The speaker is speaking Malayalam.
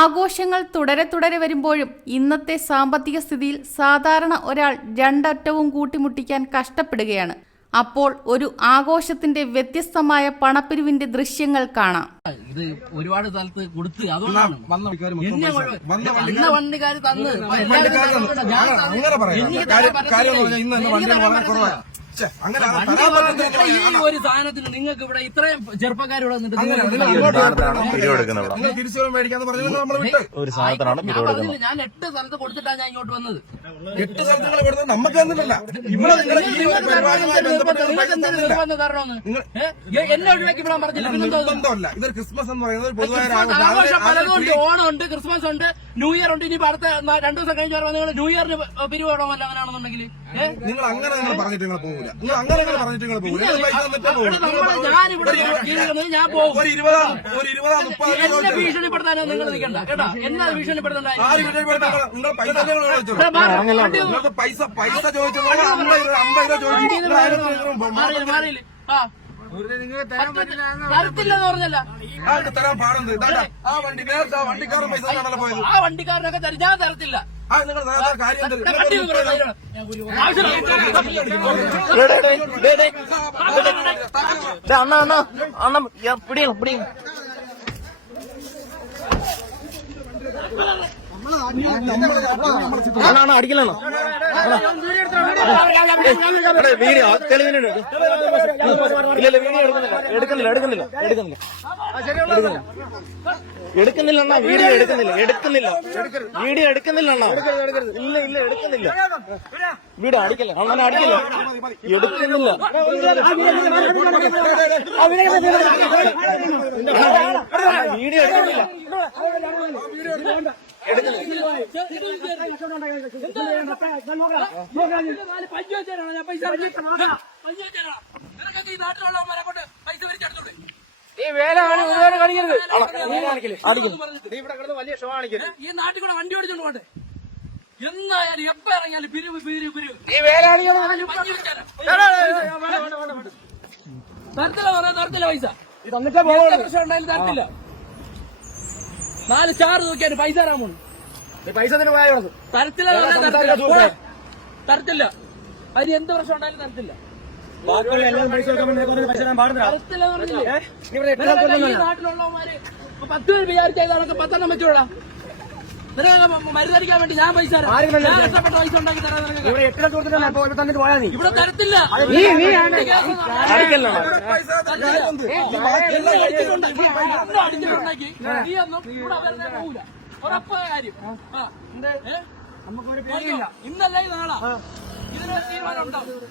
ആഘോഷങ്ങൾ തുടരെ വരുമ്പോഴും ഇന്നത്തെ സാമ്പത്തിക സ്ഥിതിയിൽ സാധാരണ ഒരാൾ രണ്ടറ്റവും കൂട്ടിമുട്ടിക്കാൻ കഷ്ടപ്പെടുകയാണ്. അപ്പോൾ ഒരു ആഘോഷത്തിന്റെ വ്യത്യസ്തമായ പണപ്പിരിവിന്റെ ദൃശ്യങ്ങൾ കാണാം. ഇത് ഒരുപാട് സ്ഥലത്ത് കൊടുത്ത് അതുകൊണ്ടാണ് വണ്ടിക്കാർ തന്ന് ഈ ഒരു സാധനത്തിന് നിങ്ങൾക്ക് ഇവിടെ ഇത്രയും ചെറുപ്പക്കാരിവിടെ ഞാൻ 8 സ്ഥലത്ത് കൊടുത്തിട്ടാണ് ഞാൻ ഇങ്ങോട്ട് വന്നത്. 8 സ്ഥലത്ത് നമുക്ക് എന്നെ ഒഴിവാക്കി വിടാൻ പറഞ്ഞില്ല. ഇതൊരു ക്രിസ്മസ് എന്ന് പറയുന്നത് പലതുണ്ട്. ഓണമുണ്ട്, ക്രിസ്മസ് ഉണ്ട്, ന്യൂ ഇയർ ഉണ്ട്. ഇനി അടുത്ത 2 ദിവസം കഴിഞ്ഞ് വരുമ്പോൾ നിങ്ങൾ ന്യൂ ഇയറിന് പിരിവ് വേണമല്ലോ. അങ്ങനെയാണെന്നുണ്ടെങ്കിൽ നിങ്ങൾ അങ്ങനെ പറഞ്ഞിട്ട് നിങ്ങൾ പോകില്ല. നിങ്ങൾ അങ്ങനെ പറഞ്ഞിട്ട് നിങ്ങൾ പോകില്ല. ഞാൻ പോകും. എന്നെ ഭീഷണിപ്പെടുത്താനോ നിങ്ങൾ നിൽക്കണ്ട കേട്ടോ. എന്നെ ഭീഷണിപ്പെടുത്തണ്ട. പൈസ ചോദിച്ചത് 50 രൂപ മാറിയില്ല. തരത്തില്ലെന്ന് പറഞ്ഞല്ല. ആ വണ്ടിക്കാരൻ പൈസ പോയത്. ആ വണ്ടിക്കാരനൊക്കെ തരും. ഞാൻ തരത്തില്ല. അടിക്കലാണോ വീഡിയോ തെളിവിനുണ്ട്. ഇല്ലല്ല വീഡിയോ എടുക്കുന്നില്ല അണ്ണാ. വീഡിയോ എടുക്കുന്നില്ല വീഡിയോ എടുക്കുന്നില്ല അണ്ണാ. ഇല്ല എടുക്കുന്നില്ല. വീഡിയോ അടിക്കല്ല അണ്ണനെ അടിക്കല്ല. എടുക്കുന്നില്ല വീഡിയോ എടുക്കുന്നില്ല. ഈ വേലാണ് ഒരുപാട് കാണിക്കരുത്. ഇവിടെ കിടന്ന് വലിയ ഷോ കാണിക്കരുത്. ഈ നാട്ടിൽ കൂടെ വണ്ടി ഓടിച്ചോണ്ട് പോട്ടെ. എന്നായാലും എപ്പ ഇറങ്ങിയാലും പിരിവ് ഈ വേലാണ് തരത്തില്ല പൈസ. പ്രശ്നം ഉണ്ടായാലും തരത്തില്ല. 4 സ്റ്റാർ നോക്കിയാലും പൈസ തരാൻ പോണു. പൈസ തരത്തില്ല. അതിന് എന്ത് പ്രശ്നം ഉണ്ടായാലും തരത്തില്ല. ഈ നാട്ടിലുള്ളവന്മാര് 10 പേര് വിചാരിച്ചതൊക്കെ 10 എണ്ണം വെച്ചോളാം. മരുന്നടിക്കാൻ വേണ്ടി ഞാൻ പൈസ കഷ്ടപ്പെട്ട പൈസ ഉണ്ടാക്കി തരാൻ ഇവിടെ തരത്തില്ല. അടിച്ചിട്ടുണ്ടാക്കി നീ ഒന്നും ഇവിടെ അവരുടെ പോകൂല. ഉറപ്പായ കാര്യം. ഇന്നല്ല നാളാ ഇതിനൊരു തീരുമാനം ഉണ്ടാവും.